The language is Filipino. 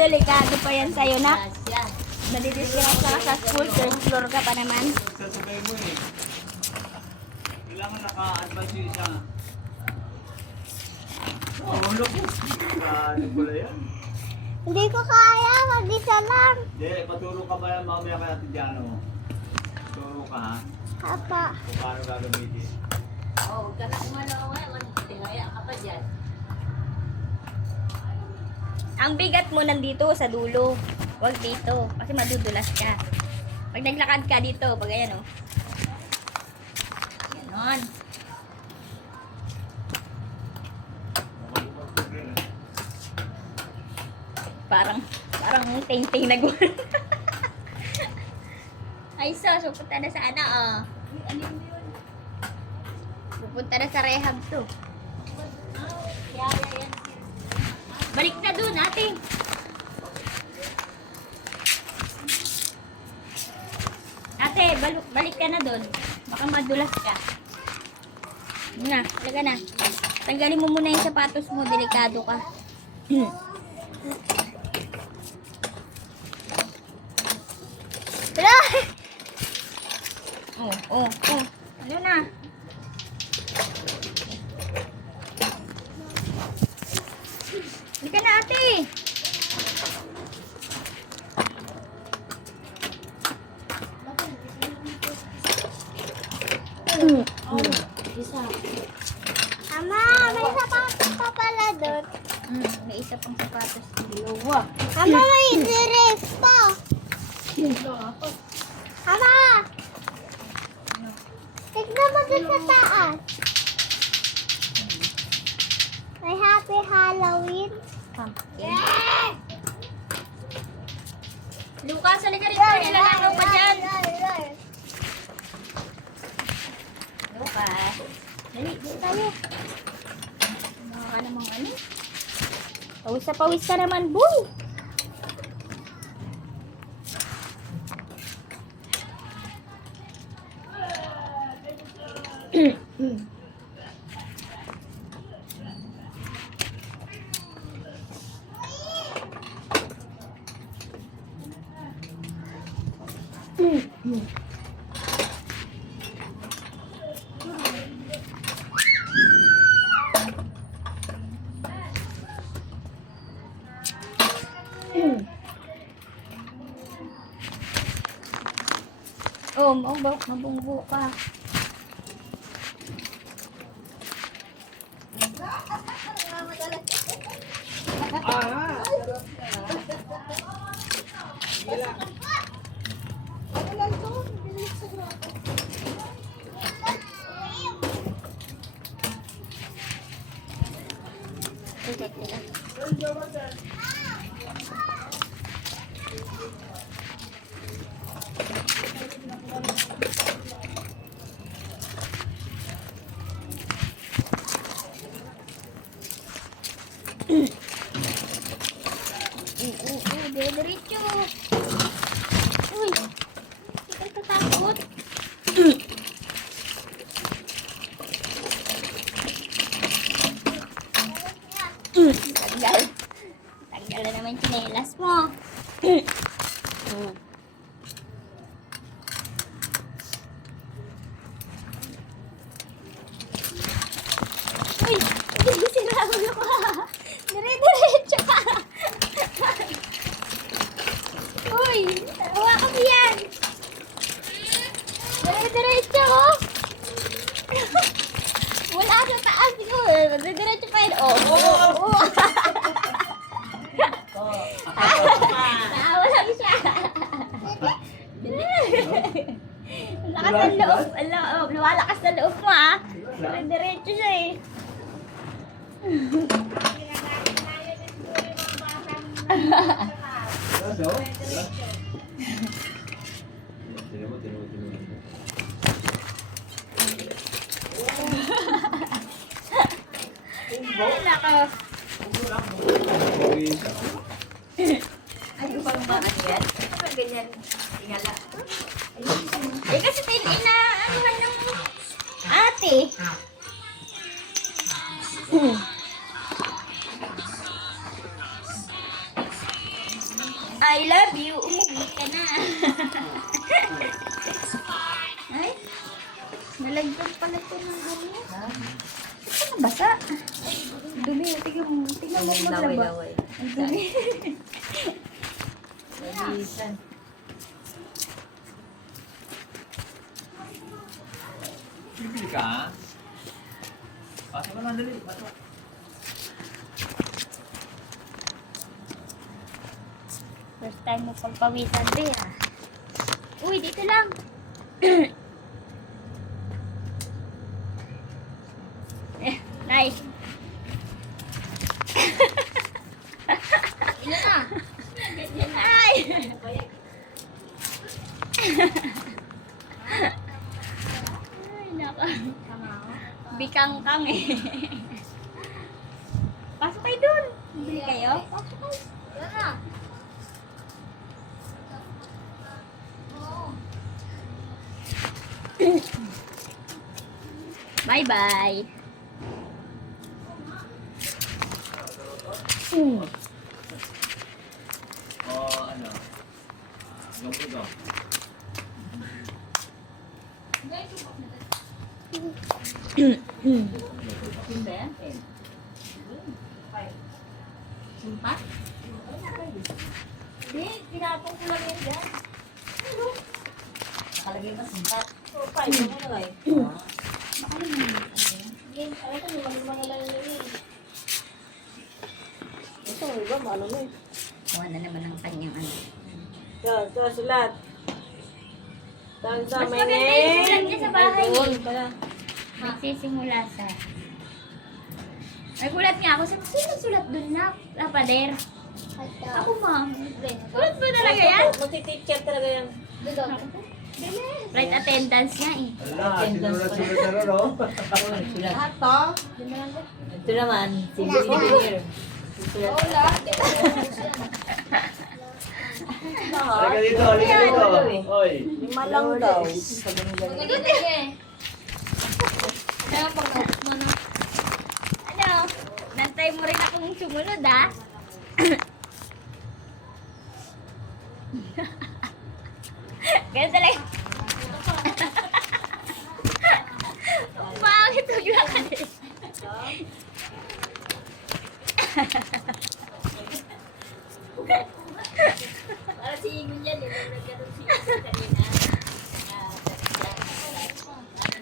delikado pa yan sa'yo, nak. Yan. Nadidisgrasya ka sa school, third floor ka pa naman. Sasabay mo eh. Kailangan naka-advise yung isa. Oh, look. Ano pala yan? Hindi ko kaya, mag-isa lang. Hindi, paturo ka ba yan mamaya kay Ate Diano? Turo ka ha? Apa. Kung paano gagamitin. Oh, huwag ka na umano. Tingaya ka pa dyan. Ang bigat mo nandito sa dulo. Huwag dito, kasi madudulas ka. Pag naglakad ka dito, pag ayan o. Ganon. Parang ting-ting na gulong. Ay sus, pupunta na sa ano oh. Ano yun? Pupunta na sa rehab to. Yaya yan. Balik na dun, ate. Ate, balik ka na dun. Baka madulas ka. Yun na, talaga na. Tanggalin mo muna yung sapatos mo, delikado ka. Wala. Oh. Ano na? Halika na, ate. Isa. Ama, may sapatos pa pala doon. May isa pang sapatos. Dalawa. Ama, may dress pa. Ama! Tignan mo doon sa taas. May Happy Halloween. Yeah! Lucas, halika rito. Nilalakaw pa dyan. Lucas. Dali, dito tayo. Mga ka namang ano? Pawis na pawis ka naman, boy. Oh, mabunggo ka. Diretso. Uy, hindi ka tatakot. Tanggal. Tanggal na naman yung tsinelas mo. Uy, hindi sinaulo ka. Dire-diretso ka. Uy, tawa ka yan. Dire-diretso ko. Wala sa taas ko. Dire-diretso pa yun. Oo. Tawa lang siya. Lakas ng loob. Luwalakas na loob mo ah. Dire-diretso siya eh. Ay, nako. Ay, yung pang mga ano yan? Ano ba ganyan? Tingala. Eh kasi inaanuhan ng ate. I love you. Umuwi ka na. Ay, nalagdag pala ito ng ano. Ano basa? Dumi. Tingnan mo maglaba. Ang dumi. Nalisan. Bibili ka? Pasok ka na, dali. Pasok. First time mo pagpawisan, Bear. Uy, dito lang. Nice. Ina na. Ay! Ay, naka. Bikang-kang eh. Pasok kayo dun. Bili kayo? Pasok kayo. Yan na. Bye-bye. O ano? Yung puto. Simba yan. Simpa? Hindi, tinapong ko lang yan dyan. Nakalagay ba simpa? Oo, pa. Ito mo na eh. Ito, iba, malo na eh. Kuha na naman ang kanyang ano. Ito, sulat. Mas maganda yung sulat niya sa bahay eh. pala. Nagsisimula sa... Nagulat nga ako. Sino sulat dun na? Pader? Ako, ma'am. Sulat ba talaga yan? Magti-teacher talaga yan. Right attendance nga eh. Ala, sinulat-sulat na rin, oh. Sulat. Ato. Ito naman, si engineer. Halika dito, halika dito. Oy. Lima lang daw. Ano? Nantay mo rin akong sumunod, ah. Ganun talaga. Bakit bigla ka din? Para si Ingon yan, nagkaroon siya sa kanina.